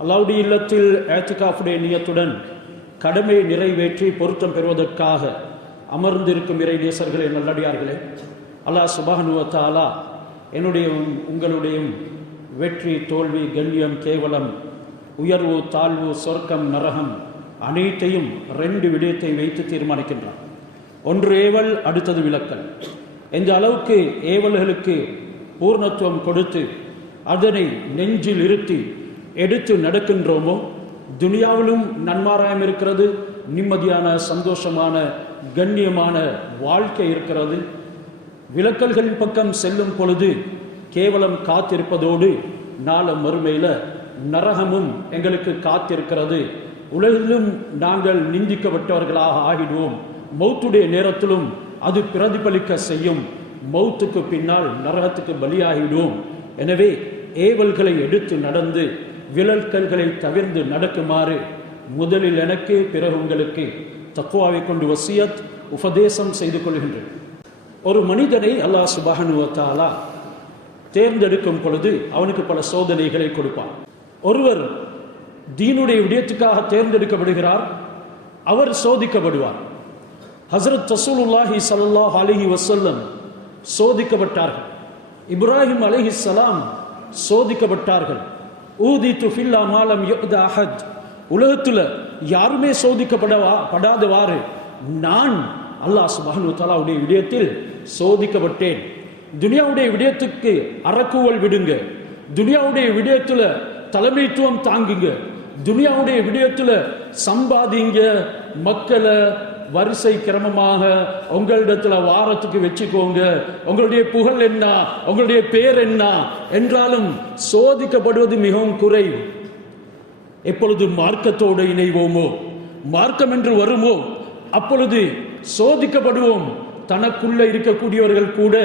அல்லாஹ்வுடைய இல்லத்தில் இஅ்திகாஃபுடைய நியத்துடன் கடமை நிறைவேற்றி பொருத்தம் பெறுவதற்காக அமர்ந்திருக்கும் இறை நேசர்களே, நல்லடியார்களே, அல்லாஹ் சுப்ஹானஹு வ தஆலா என்னுடைய உங்களுடையும் வெற்றி, தோல்வி, கண்ணியம், கேவலம், உயர்வு, தாழ்வு, சொர்க்கம், நரகம் அனைத்தையும் 2 விடயத்தை வைத்து தீர்மானிக்கின்றான். ஒன்று ஏவல், அடுத்தது விலக்கல். எந்த அளவுக்கு ஏவல்களுக்கு பூர்ணத்துவம் கொடுத்து அதனை நெஞ்சில் இருத்தி எடுத்து நடக்கின்றோமோ, துனியாவிலும் நன்மாராயம் இருக்கிறது, நிம்மதியான சந்தோஷமான கண்ணியமான வாழ்க்கை இருக்கிறது. விலக்கல்களின் பக்கம் செல்லும் பொழுது கேவலம் காத்திருப்பதோடு நாள மறுமையில நரகமும் எங்களுக்கு காத்திருக்கிறது. உலகிலும் நாங்கள் நிந்திக்கப்பட்டவர்களாக ஆகிடுவோம். மௌத்துடைய நேரத்திலும் அது பிரதிபலிக்க செய்யும். மௌத்துக்கு பின்னால் நரகத்துக்கு பலியாகிடுவோம். எனவே ஏவல்களை எடுத்து நடந்து விலக்கல்களை தவிர்த்து நடக்குமாறு முதலில் எனக்கு, பிறகு உங்களுக்கு தக்வாவை கொண்டு வசியத் உபதேசம் செய்து கொள்கின்றேன். ஒரு மனிதனை அல்லாஹ் சுப்ஹானஹு வ தஆலா தேர்ந்தெடுக்கும் பொழுது அவனுக்கு பல சோதனைகளை கொடுப்பான். ஒருவர் தீனுடைய விடயத்துக்காக தேர்ந்தெடுக்கப்படுகிறார், அவர் சோதிக்கப்படுவார். ஹஸரத் ரசூலுல்லாஹி ஸல்லல்லாஹு அலைஹி வஸல்லம் சோதிக்கப்பட்டார்கள். இப்ராஹிம் அலைஹிஸ்ஸலாம் சோதிக்கப்பட்டார்கள். ஊதித்து ஃபில்லா மாலம் யுக்த அஹத், உலகத்துல யாருமே சோதிக்கப்படாதவாறு நான் அல்லாஹ் சுப்ஹானஹு வ தஆலாவுடைய விடயத்தில் சோதிக்கப்பட்டேன். துனியாவுடைய விடயத்துக்கு அரக்குவல் விடுங்க, துனியாவுடைய விடயத்துல தலைமைத்துவம் தாங்குங்க, துனியாவுடைய விடயத்துல சம்பாதிங்க, மக்களை வரிசை கிரமமாக உங்களிடத்துல வாரத்துக்கு வச்சுக்கோங்க, உங்களுடைய புகழ் என்ன, உங்களுடைய பேர் என்ன என்றாலும் சோதிக்கப்படுவது மிகவும் குறைவு. எப்பொழுது மார்க்கத்தோடு இணைவோமோ, மார்க்கம் என்று வருமோ, அப்பொழுது சோதிக்கப்படுவோம். தனக்குள்ள இருக்கக்கூடியவர்கள் கூட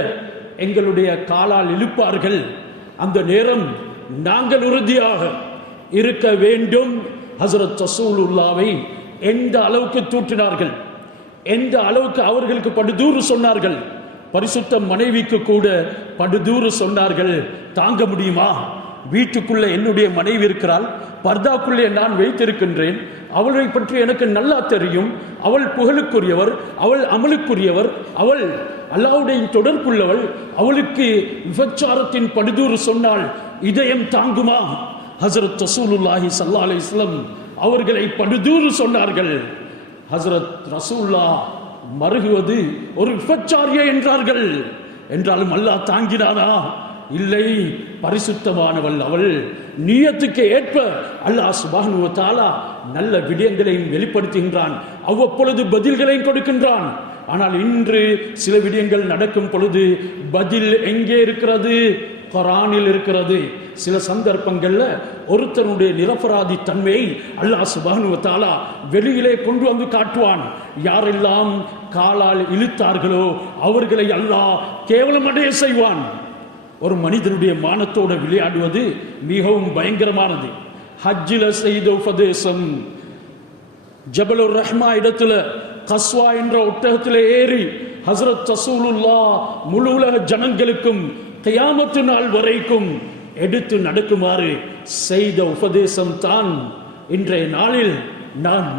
எங்களுடைய காலால் இழுப்பார்கள். அந்த நேரம் நாங்கள் உறுதியாக இருக்க வேண்டும். ஹஸரத் ரசூலுல்லாவை எந்த அளவுக்கு தூற்றினார்கள், எந்த அளவுக்கு அவர்களுக்கு படுதூறு சொன்னார்கள். பரிசுத்த மனைவிக்கு கூட படுதூறு சொன்னார்கள். தாங்க முடியுமா? வீட்டுக்குள்ள என்னுடைய மனைவி இருக்கிறாள், பர்தாக்குள்ளே நான் வைத்திருக்கின்றேன், அவளை பற்றி எனக்கு நல்லா தெரியும், அவள் புகழுக்குரியவர், அவள் அமலுக்குரியவர், அவள் அல்லாஹ்வுடைய தொடர்புள்ளவள், அவளுக்கு விபச்சாரத்தின் படுதூறு சொன்னால் இதயம் தாங்குமா? ஹஸரத் ரசூலுல்லாஹி ஸல்லல்லாஹு அலைஹி வஸல்லம் அவர்களை படுதூறு சொன்னார்கள். ஹஸரத் ரசூலுல்லாஹ் மருகுவது ஒரு விபச்சாரியே என்றார்கள். என்றாலும் அல்லாஹ் தாங்கினானா? இல்லை, பரிசுத்தமானவள் அவள். நியத்துக்கு ஏற்ப அல்லாஹ் சுப்ஹானஹு வ தஆலா நல்ல விடயங்களையும் வெளிப்படுத்துகின்றான், அவ்வப்பொழுது பதில்களையும் கொடுக்கின்றான். ஆனால் இன்று சில விடயங்கள் நடக்கும் பொழுது பதில் எங்கே இருக்கிறது? குர்ஆனில் இருக்கிறது. சில சந்தர்ப்பங்கள்ல ஒருத்தருடைய நிரபராதி தன்மையை அல்லாஹ் சுப்ஹானஹு வ தஆலா வெளியிலே கொண்டு வந்து காட்டுவான். யாரெல்லாம் காலால் இழுத்தார்களோ அவர்களை அல்லாஹ் கேவலமடைய செய்வான். ஒரு மனிதனுடைய மானத்தோடு விளையாடுவது மிகவும் பயங்கரமானது. ஹஜ்ஜில செய்த உபதேசம், ஜபலுர் ரஹ்மா இடத்துல கஸ்வா என்ற ஒட்டகத்திலே ஏறி ஹஸரத் ரசூலுல்லாஹ் முழு உலக ஜனங்களுக்கும் கியாமத்து நாள் வரைக்கும் எடுத்து நடக்குமாறு செய்த உபதேசம் தான் இன்றைய நாளில் நான்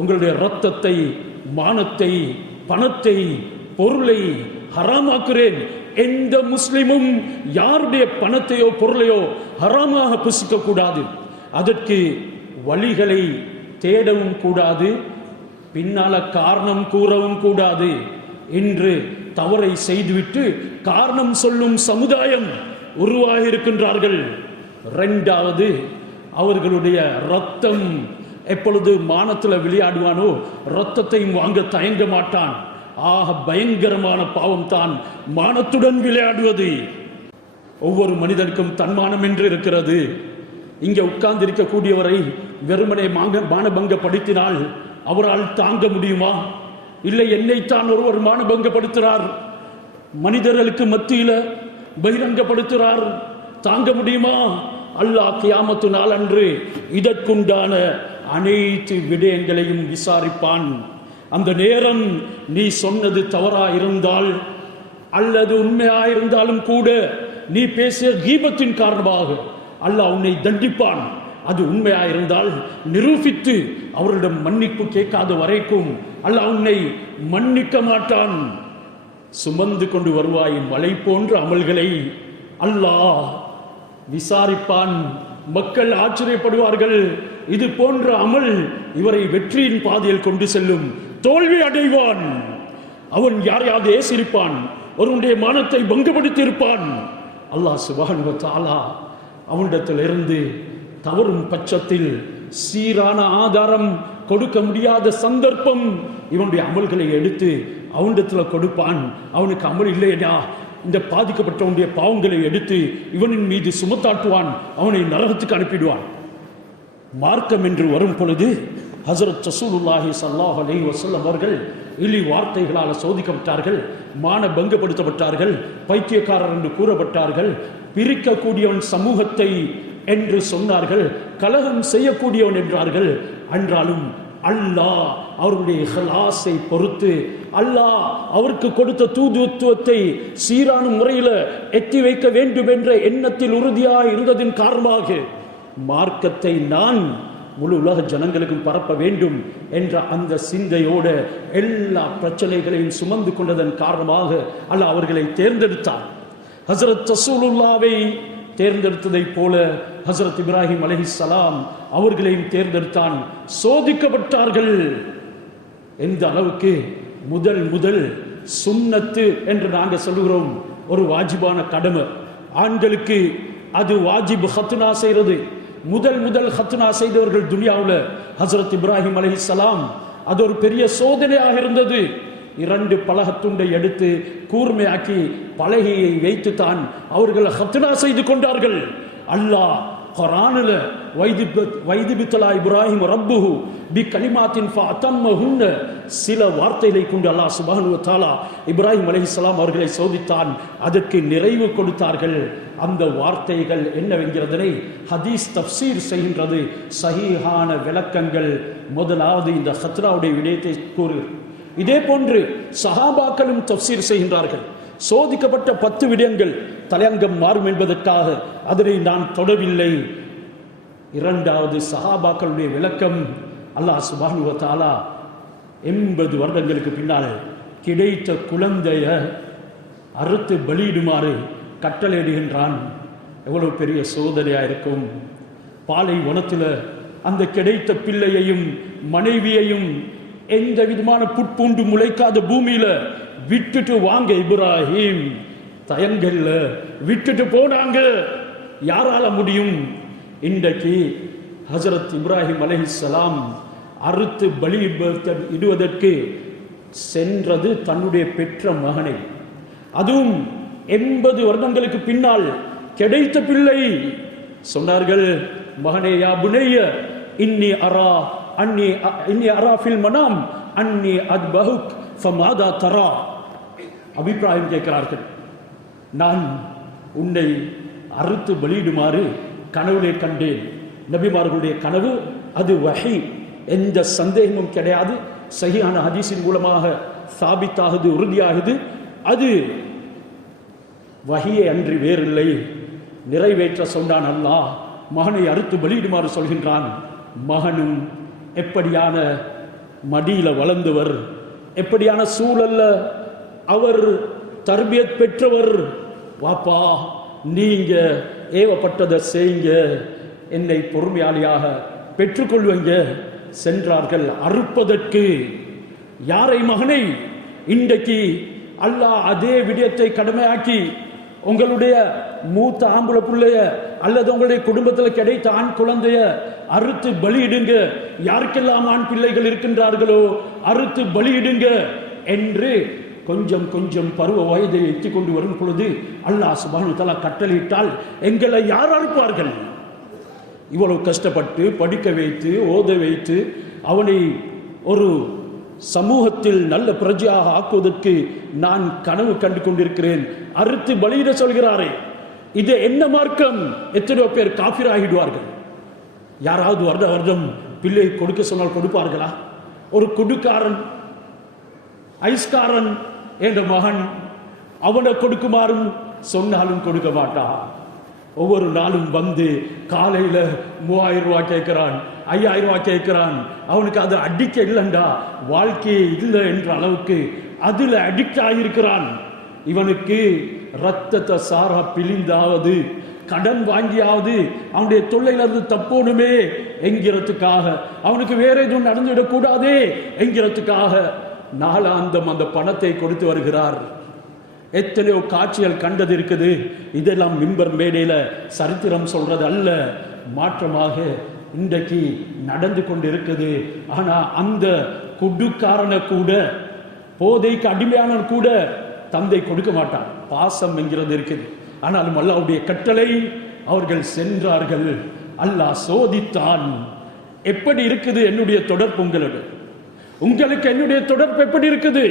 உங்களுடைய இரத்தத்தை, மானத்தை, பணத்தை, பொருளை ஹராமாக்குறேன். எந்த முஸ்லிமும் யாருடைய பணத்தையோ பொருளையோ ஹராமாக புசிக்க கூடாது. அதற்கு வழிகளை தேடவும் கூடாது, பின்னால காரணம் கூறவும் கூடாது. இன்று தவறை செய்துவிட்டு காரணம் சொல்லும் சமுதாயம் உருவாகி இருக்கின்றார்கள். இரண்டாவது, அவர்களுடைய ரத்தம் எப்பொழுது மானத்தில் விளையாடுவானோ ரத்தத்தையும் வாங்க தயங்க மாட்டான். ஆக பயங்கரமான பாவம் தான் மானத்துடன் விளையாடுவது. ஒவ்வொரு மனிதனுக்கும் தன்மானம் என்று இருக்கிறது. இங்கே உட்கார்ந்து இருக்கக்கூடியவரை வெறுமனை மானபங்கப்படுத்தினால் அவரால் தாங்க முடியுமா? இல்லை, என்னைத்தான் ஒருவர் மானபங்கப்படுத்துகிறார், மனிதர்களுக்கு மத்தியில பகிரங்கப்படுத்துகிறார், தாங்க முடியுமா? அல்லாஹ் கியாமத்து நாள் அன்று இதற்குண்டான அனைத்து விடயங்களையும் விசாரிப்பான். அந்த நேரம் நீ சொன்னது தவறாயிருந்தால் அல்லது உண்மையாயிருந்தாலும் கூட நீ பேசிய கீபத்தின் காரணமாக அல்லாஹ் உன்னை தண்டிப்பான். அது உண்மையாயிருந்தால் நிரூபித்து அவர்களிடம் மன்னிப்பு கேட்காத வரைக்கும் அல்லாஹ் உன்னை மன்னிக்க மாட்டான். சுமந்து கொண்டு வருவாய் மலை போன்ற அமல்களை அல்லாஹ் விசாரிப்பான். மக்கள் ஆச்சரியப்படுவார்கள், இது போன்ற அமல் இவரை வெற்றியின் பாதையில் கொண்டு செல்லும். தோல்வி அடைவான். அவன் யாரையாவது ஏசிருப்பான், ஒருவனுடைய மானத்தை பங்கப்படுத்தி இருப்பான். அல்லாஹ் சுப்ஹானஹு வ தஆலா அவனிடத்திலிருந்து தவறும் பட்சத்தில் சீரான ஆதாரம் கொடுக்க முடியாத சந்தர்ப்பம் இவனுடைய அமல்களை எடுத்து அவனிடத்தில் கொடுப்பான். அவனுக்கு அமல் இல்லையா, இந்த பாதிக்கப்பட்டவனுடைய பாவங்களை எடுத்து இவனின் மீது சுமத்தாட்டுவான், அவனை நரகத்துக்கு அனுப்பிடுவான். மார்க்கம் என்று வரும் பொழுது ஹஸரத் ரசூலுல்லாஹி ஸல்லல்லாஹு அலைஹி வஸல்லம் அவர்கள் இழி வார்த்தைகளால் சோதிக்கப்பட்டார்கள், மான பங்கப்படுத்தப்பட்டார்கள், பைத்தியக்காரர் என்று கூறப்பட்டார்கள், பிரிக்கக்கூடியவன் சமூகத்தை என்று சொன்னார்கள், கலகம் செய்யக்கூடியவன் என்றார்கள். என்றாலும் அல்லாஹ் அவருடைய இஹ்லாஸை பொறுத்து அல்லாஹ் அவருக்கு கொடுத்த தூதுத்துவத்தை சீரான முறையில் எத்தி வைக்க வேண்டும் என்ற எண்ணத்தில் உறுதியாக இருந்ததின் காரணமாக மார்க்கத்தை நான் முழு உலக ஜனங்களுக்கும் பரப்ப வேண்டும் என்ற அந்த சிந்தையோடு எல்லா பிரச்சனைகளையும் சுமந்து கொண்டதன் காரணமாக அல்லாஹ் அவர்களை தேர்ந்தெடுத்தார். ஹஸரத் ரசூலுல்லாவை தேர்ந்தெடுத்ததை போல ஹஸரத் இப்ராஹிம் அலைஹிஸ்ஸலாம் அவர்களையும் தேர்ந்தெடுத்தான். சோதிக்கப்பட்டார்கள். எந்த அளவுக்கு முதல் சுன்னத்து என்று நாங்கள் சொல்லுகிறோம், ஒரு வாஜிபான கடமை ஆண்களுக்கு. அது வாஜிப் ஹத்னா செய்கிறது. முதல் ஹத்னா செய்தவர்கள் துனியாவில் ஹஸரத் இப்ராஹிம் அலைஹிஸ்ஸலாம். அது ஒரு பெரிய சோதனையாக இருந்தது. 2 பலகத்துண்டை எடுத்து கூர்மையாக்கி பலகையை வைத்து தான் அவர்கள் ஹத்னா செய்து கொண்டார்கள். அல்லாஹ் குர்ஆனில் வைதிபித்தலா இப்ராஹிம் ரப்புஹு பி கலிமாத்தின் ஃபஅத்தம்மஹுன்ன சில வார்த்தைகளை கொண்டு அல்லாஹ் சுப்ஹானஹு வ தஆலா இப்ராஹிம் அலைஹிஸ்ஸலாம் அவர்களை சோதித்தான். அதற்கு நிறைவு கொடுத்தார்கள். அந்த வார்த்தைகள் என்னவென்கிறதனை ஹதீஸ் தஃப்சீர் செய்கின்றது. சஹீஹான விளக்கங்கள் முதலாவது இந்த ஹத்னாவுடைய விடயத்தை கூறுகிறது. இதே போன்று சஹாபாக்களும் தஃப்சீர் செய்கின்றார்கள். சோதிக்கப்பட்ட 10 விடயங்கள் தலையங்கம் மாறும் என்பதற்காக அதனை நான் தொடவில்லை. இரண்டாவது சஹாபாக்களுடைய விளக்கம். அல்லாஹ் சுப்ஹானஹு வ தஆலா 80 வருடங்களுக்கு பின்னால் கிடைத்த குழந்தைய அறுத்து பலியிடுமாறு கட்டளையிடுகின்றான். எவ்வளவு பெரிய சோதனையா இருக்கும். பாலைவனத்தில் அந்த கிடைத்த பிள்ளையையும் மனைவியையும் எந்த விதமான புட்பூண்டு முளைக்காத பூமியில விட்டுட்டு வாங்க இப்ராஹிம், தயங்கல்ல விட்டுட்டு போனாங்க. யாரால முடியும்? இன்றைக்கு ஹஸரத் இப்ராஹிம் அலைஹிஸ்ஸலாம் அறுத்து பலி இடுவதற்கு சென்றது தன்னுடைய பெற்ற மகனை. அதுவும் 80 வருடங்களுக்கு பின்னால் கிடைத்த பிள்ளை. சொன்னார்கள், மகனே யா புனைய இன்னி அரா ஃபில் மனாம் அன்னி அத்பஹுக் ஃபமாதா தரா. அபிப்பிராயம் கேட்கிறார்கள், நான் உன்னை அறுத்து பலியிடுமாறு கனவுலே கண்டேன். நபிமார்களுடைய கனவு அது வஹி, எந்த சந்தேகமும் கிடையாது. சஹீஹான ஹதீஸின் மூலமாக சாபித்தாகுது, உறுதியாகுது. அது வஹியை அன்றி வேறில்லை. நிறைவேற்ற சொன்னான் அல்லாஹ். மகனை அறுத்து பலியிடுமாறு சொல்கின்றான். மகனும் எப்படியான மடியில வளர்ந்தவர், எப்படியான சூழல்ல அவர் தர்பியத் பெற்றவர். வாப்பா, நீங்க ஏவப்பட்டதை செய்யுங்க, என்னை பொறுமையாளியாக பெற்றுக்கொள்வீங்க. சென்றார்கள் அறுப்பதற்கு. யாரை? மகனை. இன்றைக்கு அல்லாஹ் அதே விடயத்தை கடமையாக்கி உங்களுடைய மூத்த ஆம்பளை பிள்ளைய அல்லது உங்களுடைய குடும்பத்தில் கிடைத்த ஆண் குழந்தைய அறுத்து பலியிடுங்க, யாருக்கெல்லாம் ஆண் பிள்ளைகள் இருக்கின்றார்களோ அறுத்து பலியிடுங்க என்று கொஞ்சம் கொஞ்சம் பருவ வயதை எத்தி கொண்டு வரும் பொழுது அல்லாஹ் சுப்ஹானஹு வ தஆலா கட்டளையிட்டால் எங்களை யார் அறுப்பார்கள்? இவ்வளவு கஷ்டப்பட்டு படிக்க வைத்து ஓத வைத்து அவனை ஒரு சமூகத்தில் நல்ல பிரஜையாக ஆக்குவதற்கு நான் கனவு கண்டு கொண்டிருக்கிறேன். அறுத்து பலியிட சொல்கிறாரே, இது என்ன மார்க்கம்? எத்தனையோ பேர் காஃபிர் ஆகிடுவார்கள். யாராவது வருடம் பிள்ளை கொடுக்க சொன்னால் கொடுப்பார்களா? ஒரு குடுக்காரன், ஐஸ்காரன் என்ற மகன் அவனை கொடுக்குமாறும் சொன்னாலும் கொடுக்க மாட்டான். ஒவ்வொரு நாளும் வந்து காலையில் 3000 ரூபாய் கேட்கிறான், 5000 ரூபாய் கேட்கிறான். அவனுக்கு அது அடிக்க இல்லைண்டா, வாழ்க்கையே இல்லை என்ற அளவுக்கு அதில் அடிக்ட் ஆகியிருக்கிறான். இவனுக்கு ரத்தத்தை சாரா பிழிந்தாவது கடன் வாங்கியாவது அவனுடைய தொல்லையிலிருந்து தப்போனுமே என்கிறதுக்காக, அவனுக்கு வேற எதுவும் நடந்துவிடக்கூடாதே என்கிறதுக்காக நாளாந்தம் அந்த பணத்தை கொடுத்து வருகிறார். எத்தனையோ காட்சிகள் கண்டது இருக்குது. இதெல்லாம் மிம்பர் மேடையில சரித்திரம் சொல்றது அல்ல, மாற்றமாக இன்றைக்கு நடந்து கொண்டு இருக்குது. ஆனா அந்த குடுக்காரன கூட, போதைக்கு அடிமையான கூட தந்தை கொடுக்க மாட்டான். பாசம் என்கிறது இருக்குது. ஆனாலும் அல்லாஹ்வுடைய கட்டளை அவர்கள் சென்றார்கள். அல்லாஹ் சோதித்தான். எப்படி இருக்குது என்னுடைய தொடர்பு உங்களுக்கு என்னுடைய தொடர்பு எப்படி இருக்குது?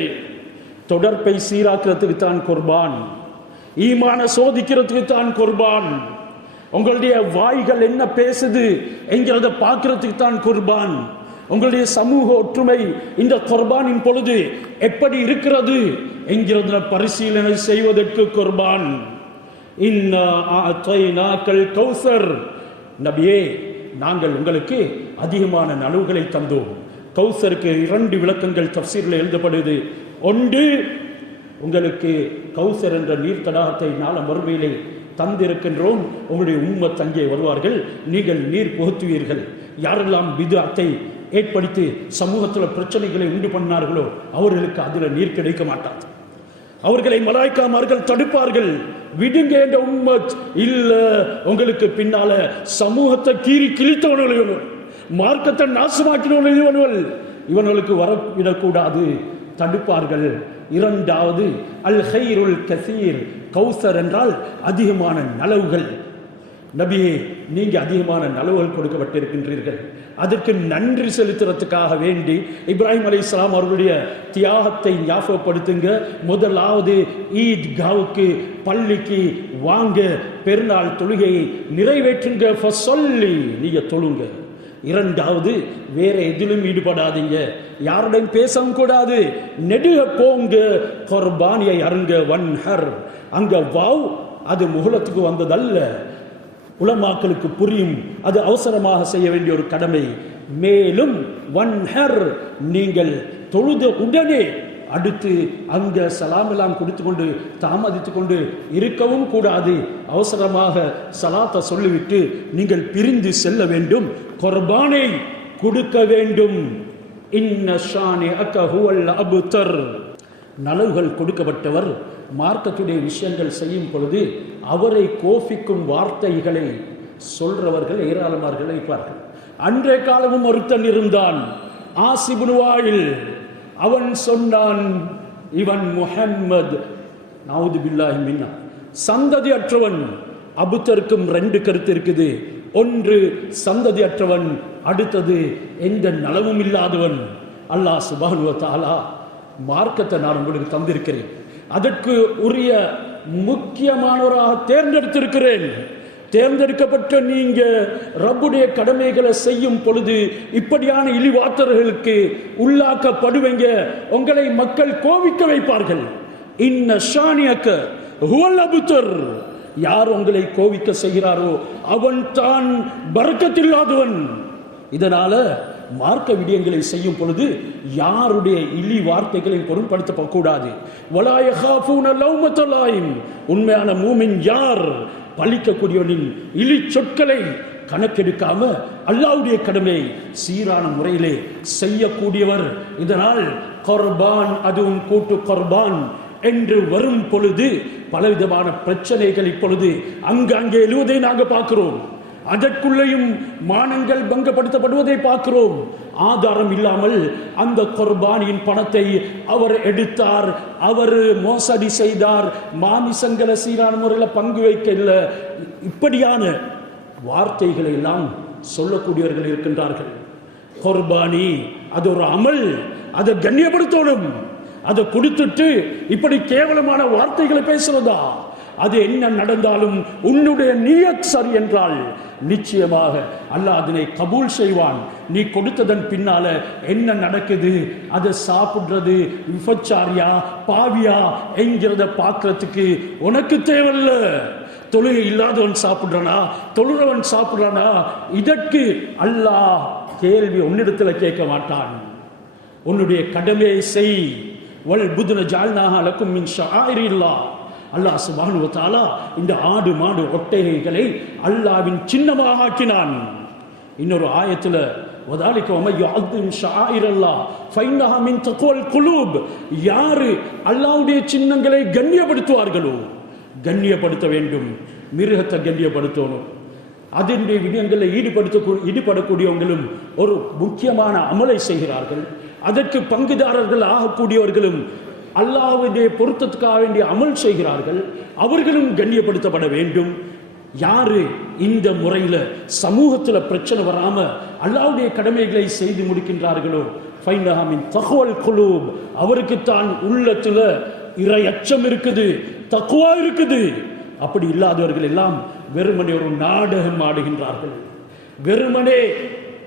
தொடர்பை சீராக்கிறதுக்கு தான் குர்பான், ஈமான சோதிக்கிறதுக்கு தான் குர்பான், உங்களுடைய வாய்கள் என்ன பேசுது என்கிறத பார்க்கிறதுக்கு தான் குர்பான், உங்களுடைய சமூக ஒற்றுமை இந்த குர்பானின் பொழுது எப்படி இருக்கிறது என்கிறத பரிசீலனை செய்வதற்கு குர்பான். இன்னா அஅதைனாக்கல் கௌசர், நபியே நாங்கள் உங்களுக்கு அதிகமான நலவுகளை தந்தோம். கௌசருக்கு 2 விளக்கங்கள் தஃப்சீரில் எழுதப்படுது. ஒன்று, உங்களுக்கு கௌசர் என்ற நீர் தடாகத்தை நாள மறுமையிலே தந்திருக்கின்றோம். உங்களுடைய உம்மத் அங்கே வருவார்கள், நீங்கள் நீர் புகுத்துவீர்கள். யாரெல்லாம் பித்அத்தை ஏற்படுத்தி சமூகத்தில் பிரச்சனைகளை உண்டு பண்ணார்களோ அவர்களுக்கு அதில் நீர் கிடைக்க மாட்டாது. அவர்களை மலாய்க்காமார்கள் தடுப்பார்கள். விடுங்க என்ற உம்மத் இல்ல, உங்களுக்கு பின்னால சமூகத்தை கீறி கிழித்தவர்கள், மார்க்கத்தை நாசமாக்கினவர்கள், இவர்களுக்கு வரவிடக்கூடாது, தடுப்பார்கள். இரண்டாவது, அல் ஹைருல் கசீர், கௌசர் என்றால் அதிகமான நலவுகள். நபியே நீங்க அதிகமான நலவுகள் கொடுக்கப்பட்டிருக்கின்றீர்கள், அதற்கு நன்றி செலுத்துறதுக்காக வேண்டி இப்ராஹிம் அலைஹிஸ்ஸலாம் அவர்களுடைய தியாகத்தை ஞாபகப்படுத்துங்க. முதலாவது ஈத்காவுக்கு, பள்ளிக்கு வாங்க, பெருநாள் தொழுகையை நிறைவேற்றுங்க, ஃபஸல்லி, நீங்க தொழுங்க. இரண்டாவது, வேற எதிலும் ஈடுபடாதீங்க, யாருடன் பேசவும் கூடாது, நெடுக போங்க, குர்பானியை அருங்க, வன்ஹர். அங்க வாவ் அது முகலத்துக்கு வந்ததல்ல, உலமாக்களுக்கு புரியும், அது அவசரமாக செய்ய வேண்டிய ஒரு கடமை. மேலும் வன்ஹர், நீங்கள் தொழுத உடனே அடுத்து அங்க சலாம் எல்லாம் கொடுத்து கொண்டு தாமதித்து கொண்டு இருக்கவும் கூடாது. அவசரமாக சலாத்தை சொல்லிவிட்டு நீங்கள் பிரிந்து செல்ல வேண்டும், குர்பானை கொடுக்க வேண்டும். இன்ன ஷானிஅக ஹுவல் அப்தர், நலவுகள் கொடுக்கப்பட்டவர் மார்க்கத்துடைய விஷயங்கள் செய்யும் பொழுது அவரை கோபிக்கும் வார்த்தைகளை சொல்றவர்கள் ஏராளமார்கள் இருப்பார்கள். அன்றைய காலமும் ஒருத்தன் இருந்தான், ஆசிபுன் வாயில். அவன் சொன்னான், இவன் முஹம்மது நவுது பில்லாஹி மின்னா, சந்ததி அற்றவன். அபுத்தருக்கும் 2 கருத்து இருக்குது. ஒன்று சந்ததி அற்றவன், அடுத்தது எந்த நலவும் இல்லாதவன். அல்லாஹ் சுப்ஹானஹு வ தஆலா மார்க்கத்தை நான் உங்களுக்கு தந்திருக்கிறேன், அதற்கு உரிய முக்கியமானவராக தேர்ந்தெடுத்திருக்கிறேன். தேர்ந்தெடுக்கப்பட்ட நீங்க ரப்புடைய கடமைகளை செய்யும் பொழுது இப்படியான இழிவாற்றல்களுக்கு உள்ளாக்கப்படுவீங்க, உங்களை மக்கள் கோபிக்க வைப்பார்கள். இன்ன ஷானிஅக ஹுவல் அப்தர், யார் உங்களை கோபிக்க செய்கிறாரோ அவன் தான் பரக்கத்தில்லாதவன். இதனால மார்க்க விடயங்களை செய்யும் பொழுது யாருடைய இழி வார்த்தைகளை பொருட்படுத்தக்கூடாது. வலா யகாஃபூன லௌமத லாயிம், உண்மையான மூமின் யார், பழிக்கக்கூடியவனின் இழி சொற்களை கணக்கெடுக்காம அல்லாஹ்வுடைய கடமை சீரான முறையிலே செய்யக்கூடியவர். இதனால் குர்பான், அதுவும் கூட்டு குர்பான் என்று வரும் பொழுது பலவிதமான பிரச்சனைகள் இப்பொழுது அங்கங்கே எழுவதை நாங்கள் பார்க்கிறோம். அதற்குள்ளேயும் மானங்கள் பங்கப்படுத்தப்படுவதை பார்க்கிறோம். ஆதாரம் இல்லாமல் அந்த குர்பானியின் பணத்தை அவர் எடுத்தார், அவர் மோசடி செய்தார், மாமிசங்களை சீரான முறையில் பங்கு வைக்க இல்லை, இப்படியான வார்த்தைகளை எல்லாம் சொல்லக்கூடியவர்கள் இருக்கின்றார்கள். குர்பானி அது ஒரு அமல், அதை கண்ணியப்படுத்தணும். அதை கொடுத்துட்டு இப்படி கேவலமான வார்த்தைகளை பேசுறதா? அது என்ன நடந்தாலும் உன்னுடைய நியத் சரி என்றால் நிச்சயமாக அல்லாஹ் அதனை கபூல் செய்வான். நீ கொடுத்ததன் பின்னால என்ன நடக்குது, அதை சாப்பிடுறது விபச்சாரியா பாவியா என்கிறத பார்க்கறதுக்கு உனக்கு தேவையில்ல. தொழுகை இல்லாதவன் சாப்பிடுறானா, தொழுறவன் சாப்பிடுறானா? இதற்கு அல்லாஹ் கேள்வி உன்னிடத்தில் கேட்க மாட்டான். உன்னுடைய கடமையை செய். வல் புதுன ஜால்நாஹா லக்கும் மின் ஷஆயிரில்லாஹ். அல்லாஹ் சுப்ஹானஹு வ தஆலா இந்த ஆடு மாடு ஒட்டகைகளை அல்லாஹ்வின் சின்னமாக ஆக்கினான். இன்னொரு ஆயத்தில் வதாலிக வம யுஅத்திம் ஷஆயிரல்லாஹ் ஃபைன்னஹா மின் தக்வல் குலூப். யாரு அல்லாஹ்வுடைய சின்னங்களை கண்ணியப்படுத்துவார்களோ, கண்ணியப்படுத்த வேண்டும். மிருகத்தை கண்ணியப்படுத்தணும். அதனுடைய விடயங்களில் ஈடுபடக்கூடியவங்களும் ஒரு முக்கியமான அமலை செய்கிறார்கள். அதற்கு பங்குதாரர்கள் ஆகக்கூடியவர்களும் அல்லாஹ்வுடைய பொருத்தத்துக்காக வேண்டிய அமல் செய்கிறார்கள். அவர்களும் கண்ணியப்படுத்தப்பட வேண்டும். யாரு இந்த முறையில் சமூகத்தில் பிரச்சனை வராம அல்லாஹ்வுடைய கடமைகளை செய்து முடிக்கின்றார்களோ, ஃபைன்னஹா மின் தக்வல் குலூப், அவருக்குத்தான் உள்ளத்துல இறை அச்சம் இருக்குது, தக்வா இருக்குது. அப்படி இல்லாதவர்கள் எல்லாம் வெறுமனே ஒரு நாடகம் ஆடுகின்றார்கள். வெறுமனே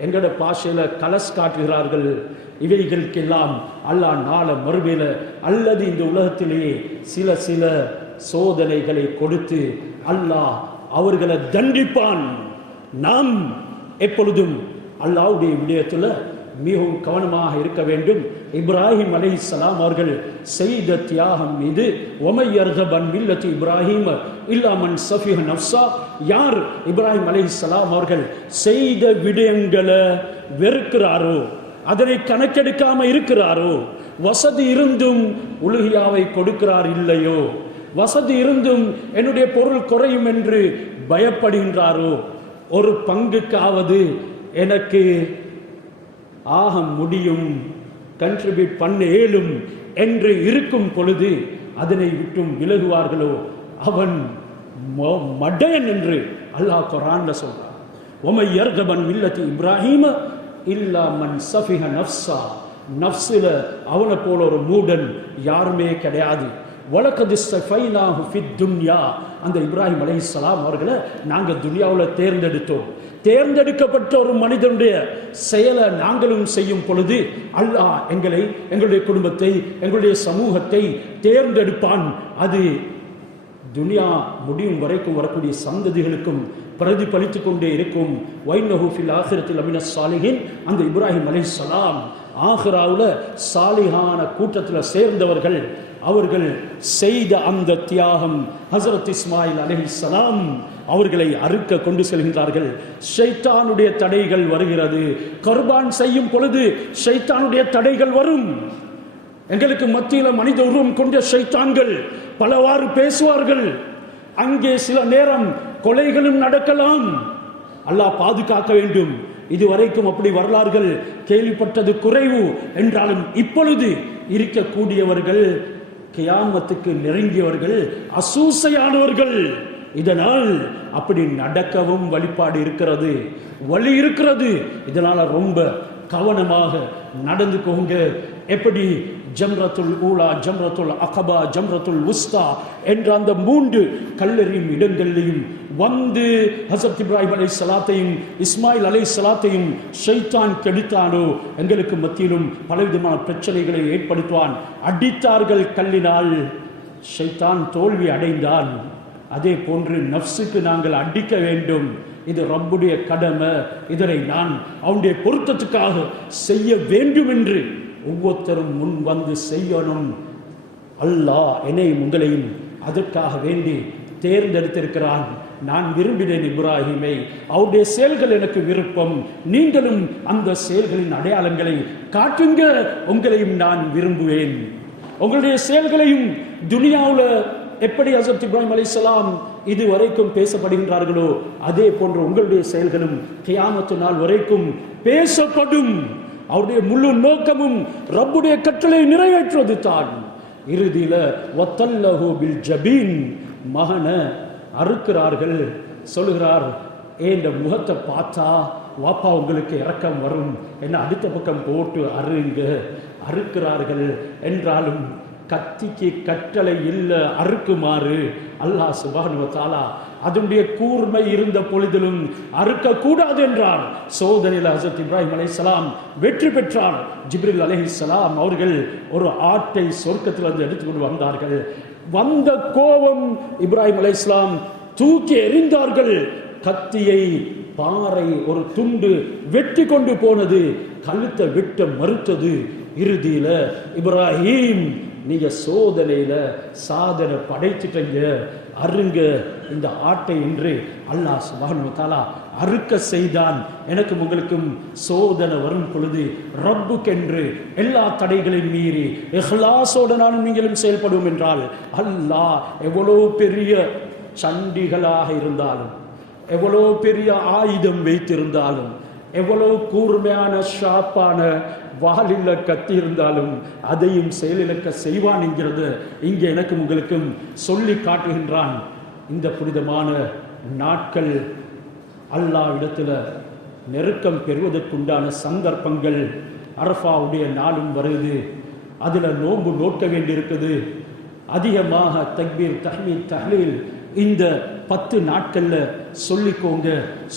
எங்கட பாஷையில கலஸ் காட்டுகிறார்கள். இவைகளுக்கெல்லாம் அல்லாஹ் நாள மறுமையில அல்லது இந்த உலகத்திலேயே சில சோதனைகளை கொடுத்து அல்லாஹ் அவர்களை தண்டிப்பான். நாம் எப்பொழுதும் அல்லாஹ்வுடைய விடயத்தில் மிகவும் கவனமாக இருக்க வேண்டும். இப்ராஹிம் அலைஹிஸ்ஸலாம் அவர்கள் செய்த தியாகம் மீது ஒமையர்கபன் மில்லத்தி இப்ராஹிம் இல்லாமன் சஃபிஹ நஃப்ஸா. யார் இப்ராஹிம் அலைஹிஸ்ஸலாம் அவர்கள் செய்த விடயங்களை வெறுக்கிறாரோ, அதனை கணக்கெடுக்காம இருக்கிறாரோ, வசதி இருந்தும் உலுகியாவை கொடுக்கிறார் இல்லையோ, வசதி இருந்தும் என்னுடைய பொருள் குறையும் என்று பயப்படுகின்றாரோ, ஒரு பங்குக்காவது எனக்கு ஆக முடியும், கண்ட்ரிபியூட் பண்ண ஏலும் என்று இருக்கும் பொழுது அதனை விட்டும் விலகுவார்களோ அவன் மடையன் என்று அல்லாஹ் குர்ஆன்ல சொல்றான். ஒமை யர்கபன் மில்லத்தி இப்ராஹிம இல்லா மன் சஃபிஹ நஃப்ஸா. நஃப்ஸில அவனை போல ஒரு மூடன் யாருமே கிடையாது. வலகத் இஸ்தஃபைனாஹு ஃபித் துன்யா. அந்த இப்ராஹிம் அலைஹிஸ்ஸலாம் அவர்களை நாங்கள் துன்யாவில் தேர்ந்தெடுத்தோம். தேர்ந்தெடுக்கப்பட்ட ஒரு மனிதனுடைய செயலை நாங்களும் செய்யும் பொழுது அல்லாஹ் எங்களை, எங்களுடைய குடும்பத்தை, எங்களுடைய சமூகத்தை தேர்ந்தெடுப்பான். அது துனியா முடியும் வரைக்கும் வரக்கூடிய சந்ததிகளுக்கும் பிரதிபலித்துக் கொண்டே இருக்கும். வைன்னஹு ஃபில் ஆখিরাத்தில் மினஸ் சாலிஹின். அந்த இப்ராஹிம் அலைஹிஸ்ஸலாம் ஆகிராவில் சாலிஹான கூட்டத்தில் சேர்ந்தவர்கள். அவர்கள் செய்த அந்த தியாகம், ஹஸரத் இஸ்மாயில் அலைஹிஸ்ஸலாம் அவர்களை அறுக்க கொண்டு செல்கின்றார்கள். ஷைத்தானுடைய தடைகள் வருகிறது. குர்பான் செய்யும் பொழுது ஷைத்தானுடைய தடைகள் வரும். எங்களுக்கு மத்தியில் மனித உருவம் கொண்ட ஷைத்தான்கள் பலவாறு பேசுவார்கள். அங்கே சில நேரம் கொலைகளும் நடக்கலாம். அல்லாஹ் பாதுகாக்க வேண்டும். இதுவரைக்கும் அப்படி வரலாறுகள் கேள்விப்பட்டது குறைவு என்றாலும் இப்பொழுது இருக்கக்கூடியவர்கள் கியாமத்துக்கு நெருங்கியவர்கள், அசூசையானவர்கள். இதனால் அப்படி நடக்கவும் வழிபாடு இருக்கிறது, வழி இருக்கிறது. இதனால ரொம்ப கவனமாக நடந்துக்கோங்க. எப்படி ஜம்ரத்துல் ஊலா, ஜம்ரத்துல் அகபா, ஜம்ரத்துல் உஸ்தா என்ற அந்த 3 கல்லெறியும் இடங்களிலையும் வந்து ஹஸரத் இப்ராஹிம் அலைஹிஸ்ஸலாத்தையும் இஸ்மாயில் அலைஹிஸ்ஸலாத்தையும் ஷைத்தான் கெடுத்தானோ, எங்களுக்கு மத்தியிலும் பலவிதமான பிரச்சனைகளை ஏற்படுத்துவான். அடித்தார்கள் கல்லினால், ஷைத்தான் தோல்வி அடைந்தான். அதே போன்று நஃப்ஸுக்கு நாங்கள் அடிக்க வேண்டும். இது ரப்புடைய கடமை. இதனை நான் அவனுடைய பொருத்தத்துக்காக செய்ய வேண்டும் என்று ஒவ்வொருத்தரும் முன் வந்து செய்யணும். அல்லாஹ் என்னையும் உங்களையும் அதற்காக வேண்டி தேர்ந்தெடுத்திருக்கிறான். நான் விரும்பினேன் இப்ராஹிமை, அவருடைய செயல்கள் எனக்கு விருப்பம். நீங்களும் அந்த செயல்களின் அடையாளங்களை காட்டுங்க. உங்களையும் நான் விரும்புவேன். உங்களுடைய செயல்களையும் துனியாவில் எப்படி ஹஸரத் இப்ராஹிம் அலைஹிஸ்ஸலாம் இதுவரைக்கும் பேசப்படுகின்றார்களோ அதே போன்று உங்களுடைய செயல்களும் கியாமத்து நாள் வரைக்கும் பேசப்படும். அவருடைய முழு நோக்கமும் ரப்புடைய கட்டளை நிறைவேற்றுவது தான். இறுதியில வத்தல்லஹு பில் ஜபீன், மகனை அறுக்கிறார்கள். சொல்லுகிறார், இந்த முகத்தை பார்த்தா வாப்பா உங்களுக்கு இரக்கம் வரும் என்ன அடுத்த பக்கம் போட்டு அறுங்க. அறுக்கிறார்கள் என்றாலும் கத்திக்கு கட்டளை இல்லை அறுக்குமாறு. அல்லாஹ் சுப்ஹானஹு வ தஆலா அதனுடைய கூர்மை இருந்த பொழுதிலும் அறுக்கக்கூடாது என்றார். சோதனையில் ஹஸரத் இப்ராஹிம் அலைஹிஸ்ஸலாம் வெற்றி பெற்றார். ஜிப்ரீல் அலைஹிஸ்ஸலாம் அவர்கள் ஒரு ஆட்டை சொர்க்கத்திலிருந்து எடுத்துக்கொண்டு வந்தார்கள். வந்த கோபம் இப்ராஹிம் அலைஹிஸ்ஸலாம் தூக்கி எறிந்தார்கள். கத்தியை பாறை ஒரு துண்டு வெட்டி கொண்டு போனது, கழுத்தை வெட்ட மறுத்தது. இறுதியில இப்ராஹிம், நீங்க சோதனையில சாதனை படைச்சிட்டீங்க, அருங்க இந்த ஆட்டை என்று அல்லாஹ் சுப்ஹானஹு வ தஆலா அறுக்க செய்தான். எனக்கும் உங்களுக்கும் சோதனை வரும் பொழுது ரப்புக்கென்று எல்லா தடைகளையும் மீறி இஹ்லாஸோடு நானும் நீங்களும் செயல்படுவோம் என்றால், அல்லாஹ் எவ்வளோ பெரிய சண்டிகளாக இருந்தாலும், எவ்வளோ பெரிய ஆயுதம் வைத்திருந்தாலும், எவ்வளோ கூர்மையான ஷாப்பான வாலில் கத்தி இருந்தாலும் அதையும் செயலிழக்க செய்வான் என்கிறது இங்கே எனக்கும் உங்களுக்கும் சொல்லி காட்டுகின்றான். இந்த புனிதமான நாட்கள் அல்லாஹ் இடத்துல நெருக்கம் பெறுவதற்குண்டான சந்தர்ப்பங்கள். அரஃபாவுடைய நாளும் வருது, அதில் நோன்பு நோக்க வேண்டியிருக்குது. அதிகமாக தக்பீர், தஹ்மீத், தஹ்லீல் இந்த 10 நாட்கள்ல சொல்லிக்கோங்க.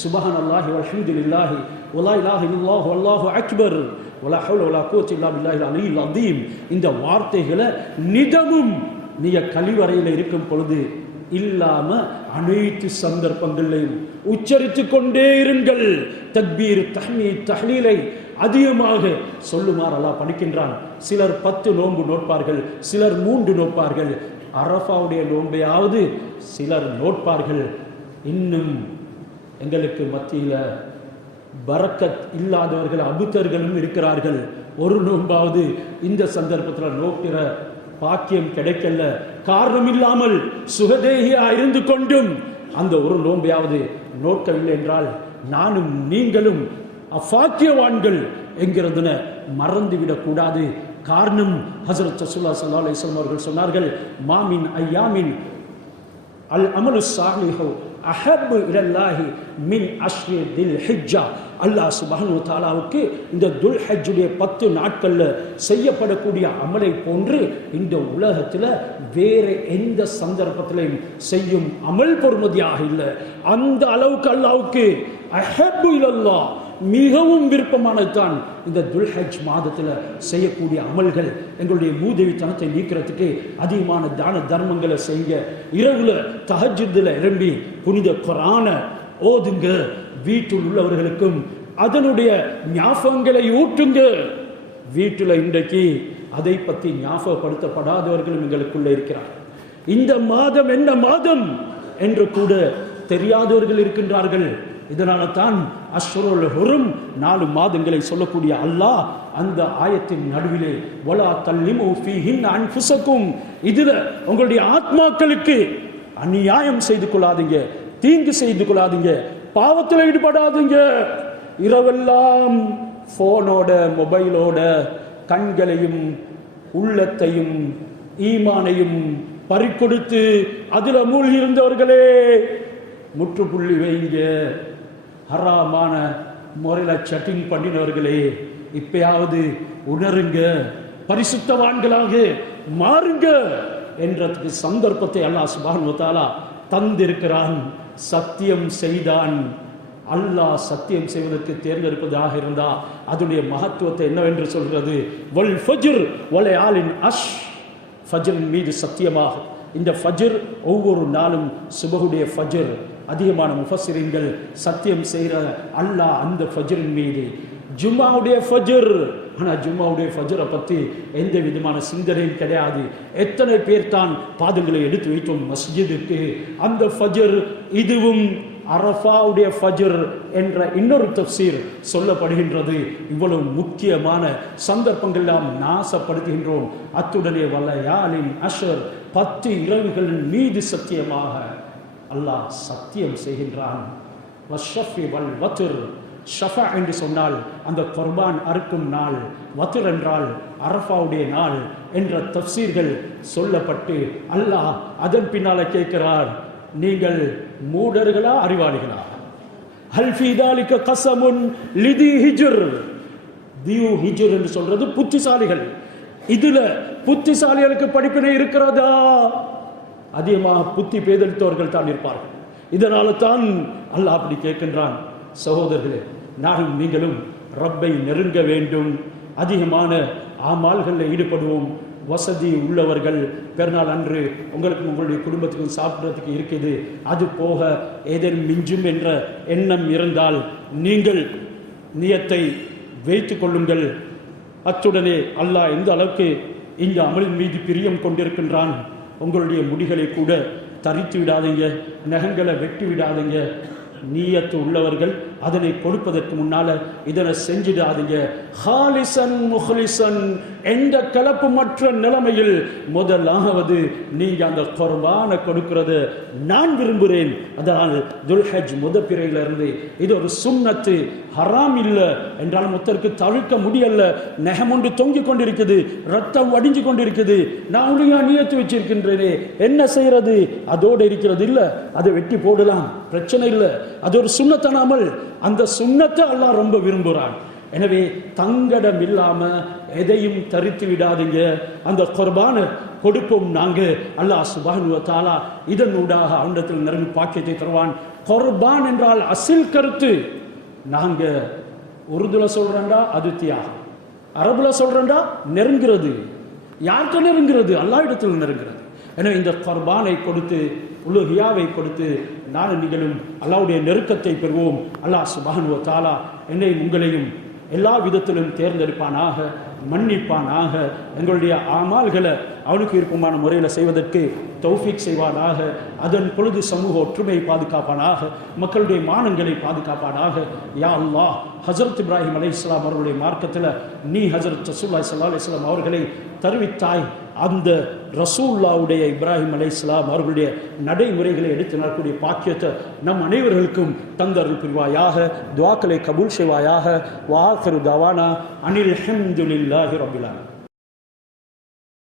சுப்ஹானல்லாஹி வல்ஹம்துலில்லாஹி வலா இலாஹ இல்லல்லாஹு வல்லாஹு அக்பர் வலா ஹவ்ல வலா குவத்த இல்லா பில்லாஹில் அலியில் அதீம். இந்த வார்த்தைகளை நிதமும் நீங்க கழிவறையில் இருக்கும் பொழுது இல்லாம அனைத்து சந்தர்ப்பங்களையும் உச்சரித்து கொண்டே இருங்கள். தக்பீர், தஹ்மீத், தஹ்லீலை அதிகமாக சொல்லுமாறு அல்லாஹ் படிக்கின்றான். சிலர் 10 நோன்பு நோட்பார்கள், சிலர் 3 நோட்பார்கள். அரஃபாவுடைய நோன்பையாவது சிலர் நோட்பார்கள். இன்னும் எங்களுக்கு மத்தியில் பரக்கத் இல்லாதவர்கள், அபுத்தர்களும் இருக்கிறார்கள். ஒரு நோன்பாவது இந்த சந்தர்ப்பத்தில் நோக்கிற பாக்கியம் கிடைக்கல. காரணம் இல்லாமல் சுகதேகியா இருந்து கொண்டும் அந்த ஒரு நோன்பையாவது நோக்கவில்லை என்றால் நானும் நீங்களும் அஃபாக்கியவான்கள் என்கிறதுன மறந்துவிடக் கூடாது. காரணம், ஹஸரத் ரசூலுல்லாஹி ஸல்லல்லாஹு அலைஹி வஸல்லம் அவர்கள் சொன்னார்கள், மாமின் ஐயாமின் அல் அமலு ஸாலிஹு அஹப்பு இலல்லாஹி மின் அஷ்ரி தில் ஹிஜ்ஜா. அல்லாஹ் சுப்ஹானஹு வ தஆலாவுக்கு இந்த துல் ஹஜ்ஜுடைய 10 நாட்கள்ல செய்யப்படக்கூடிய அமலை போன்று இந்த உலகத்தில் வேற எந்த சந்தர்ப்பத்திலையும் செய்யும் அமல் பொறுமதியாக இல்லை. அந்த அளவுக்கு அல்லாஹ்வுக்கு அஹப்பு இலல்லாஹ் மிகவும் விருப்பமானதுதான் இந்த துல்ஹஜ் மாதத்தில் செய்யக்கூடிய அமல்கள். எங்களுடைய மூதேவித்தனத்தை நீக்கிறதுக்கு அதிகமான தான தர்மங்களை செய்ய, இரவுல தஹஜ்ஜுதுல எழும்பி புனித குர்ஆனை ஓதுங்க. வீட்டில் உள்ளவர்களுக்கும் அதனுடைய ஞாபகங்களை ஊட்டுங்க. வீட்டில் இன்றைக்கு அதை பற்றி ஞாபகப்படுத்தப்படாதவர்களும் எங்களுக்குள்ள இருக்கிறார். இந்த மாதம் என்ன மாதம் என்று கூட தெரியாதவர்கள் இருக்கின்றார்கள். இதனால தான் அஷ்ஹுருல் ஹுரும் 4 மாதங்களை சொல்லக்கூடிய அல்லாஹ் அந்த ஆயத்தின் நடுவிலே வலா தல்லிமு ஃபீஹின் அன்ஃபுஸக்கும், இதுல உங்களுடைய ஆத்மாக்களுக்கு அநியாயம் செய்து கொள்ளாதீங்க, தீங்கு செய்து கொள்ளாதீங்க, பாவத்தில் ஈடுபடாதீங்க. இரவெல்லாம் போனோட மொபைலோட கண்களையும் உள்ளத்தையும் ஈமானையும் பறிக்கொடுத்து அதுல மூழ்கி இருந்தவர்களே, முற்றுப்புள்ளி வைங்க. ஹராமான முறையில் சட்டிங் பண்ணினவர்களே, இப்பயாவது உணருங்க, பரிசுத்தவான்களாக மாறுங்க என்றதுக்கு சந்தர்ப்பத்தை அல்லாஹ் சுப்ஹானஹு வ தஆலா தந்திருக்கிறான். சத்தியம் செய்தான். அல்லாஹ் சத்தியம் செய்வதற்கு தேர்ந்தெடுப்பதாக இருந்தா அதனுடைய மகத்துவத்தை என்னவென்று சொல்கிறது? வல் ஃபஜ்ர் வலையாலின் அஷ், ஃபஜ்ரின் மீது சத்தியமாக. இந்த ஃபஜ்ர் ஒவ்வொரு நாளும் சுபஹுடைய ஃபஜ்ர். அதிகமான முஃபஸ்ஸிரீன்கள் சத்தியம் செய்கிற அல்லாஹ் அந்த ஃபஜ்ரின் மீது. ஜும்மாவுடைய ஃபஜ்ர், ஆனால் ஜும்மாவுடைய ஃபஜ்ரை பற்றி எந்த விதமான சிந்தனையும் கிடையாது. எத்தனை பேர் தான் பாதங்களை எடுத்து வைத்தோம் மஸ்ஜிதுக்கு. அந்த ஃபஜ்ர் இதுவும் அரஃபாவுடைய ஃபஜ்ர் என்ற இன்னொரு தஃப்சீர் சொல்லப்படுகின்றது. இவ்வளவு முக்கியமான சந்தர்ப்பங்கள் நாம் நாசப்படுத்துகின்றோம். அத்துடனே வலையாலின் அஷர், 10 இரவுகளின் மீது சத்தியமாக அல்லாஹ் சத்தியம் செய்கின்றான். வஷ்ஷஃபி வல் வத்ர், ஷஃபா என்று சொன்னால் அந்த குர்பான் அறுக்கும் நாள், வத்ர் என்றால் அரஃபாவுடைய நாள் என்ற தஃப்சீர்கள் சொல்லப்பட்டு அல்லாஹ் அதன் பின்னால கேட்கிறார், நீங்கள் மூடர்களா அறிவாளிகளா? ஹல் ஃபீ தாலிக கஸமுன் லிதி ஹிஜ்ர். தியூ ஹிஜ்ர் என்று சொல்றது புத்திசாலிகள். இதுல புத்திசாலிகளுக்கு படிப்பினை இருக்கிறதா? அதிகமாக புத்தி பேதளித்தவர்கள் தான் இருப்பார்கள். இதனால தான் அல்லாஹ் அப்படி கேட்கின்றான். சகோதரர்களே, நானும் நீங்களும் ரப்பை நெருங்க வேண்டும். அதிகமான ஆமால்களில் ஈடுபடுவோம். வசதி உள்ளவர்கள் பெருநாள் அன்று உங்களுக்கும் உங்களுடைய குடும்பத்துக்கும் சாப்பிட்றதுக்கு இருக்குது, அது போக ஏதேனும் மிஞ்சும் என்ற எண்ணம் இருந்தால் நீங்கள் நியத்தை வைத்து கொள்ளுங்கள். அத்துடனே அல்லாஹ் எந்த அளவுக்கு இந்த அமலின் மீது பிரியம் கொண்டிருக்கின்றான். உங்களுடைய முடிகளை கூட தரித்து விடாதீங்க, நகங்களை வெட்டி விடாதீங்க. நீயத்து உள்ளவர்கள் அதனை கொடுப்பதற்கு முன்னால இதனை செஞ்சிடாதீங்க. ஹாலிசன் முஹ்லிசன் எந்த கலப்புமற்ற நிலைமையில் முதலாவது நீங்க அந்த குர்பானை கொடுக்கிறது நான் விரும்புகிறேன். அதனால் துல்ஹஜ் முதப்பிறையிலிருந்து இது ஒரு சுன்னத்து, ஹராம் இல்லை என்றாலும் ஒருத்தருக்கு தவிர்க்க முடியல. நெகமொண்டு தொங்கிக் கொண்டிருக்குது, ரத்தம் வடிஞ்சு கொண்டிருக்குது, நான் உடைய நியத்து வச்சிருக்கின்றேனே என்ன செய்யறது, அதோடு இருக்கிறது இல்லை, அதை வெட்டி போடலாம், பிரச்சனை இல்லை, அது ஒரு சுன்னத்தனாமல் அந்த சுன்னத்தை அல்லாஹ் ரொம்ப விரும்புகிறான். எனவே தங்கடம் இல்லாம எதையும் தரித்து விடாதீங்க. அந்த குர்பானை கொடுப்போம் நாங்க, அல்லாஹ் சுப்ஹானஹு வ தஆலா இதனூடாக அவனிடத்தில் நிறைய பாக்கியத்தை தருவான். குர்பான் என்றால் அசில் கருத்து. நாங்க உருதுல சொல்றேன்டா அது தியாகம், அரபுல சொல்றேன்டா நெருங்கிறது. யார்கிட்ட நெருங்கிறது? அல்லாஹ் இடத்தில் நெருங்கிறது. எனவே இந்த குர்பானை கொடுத்து உலுஹியாவை கொடுத்து நான் நீங்களும் அல்லாஹ்வுடைய நெருக்கத்தை பெறுவோம். அல்லாஹ் சுப்ஹானஹு வ தஆலா என்னையும் உங்களையும் எல்லா விதத்திலும் தேர்ந்தெடுப்பானாக, மன்னிப்பானாக. எங்களுடைய அமால்களை அவனுக்கு விருப்பமான முறையில் செய்வதற்கு தௌஃபீக் செய்வானாக. அதன் பொழுது சமூக ஒற்றுமையை பாதுகாப்பானாக, மக்களுடைய மானங்களை பாதுகாப்பானாக. யா அல்லாஹ், ஹஜரத் இப்ராஹிம் அலைஹிஸ்ஸலாம் அவர்களுடைய மார்க்கத்தில் நீ ஹஜரத் ரசூலுல்லாஹி ஸல்லல்லாஹு அலைஹி வஸல்லம் அவர்களை தருவித்தாய். அந்த ரசூலுல்லாஹ்வுடைய இப்ராஹிம் அலைஹிஸ்ஸலாம் அவர்களுடைய நடைமுறைகளை எடுத்து நடக்கூடிய பாக்கியத்தை நம் அனைவர்களுக்கும் தந்தருள் புரிவாயாக. துஆக்களை கபூல் செய்வாயாக. வஆகிரு தவானா அனில் ஹம்துலில்லாஹி ரப்பில் ஆலமீன்.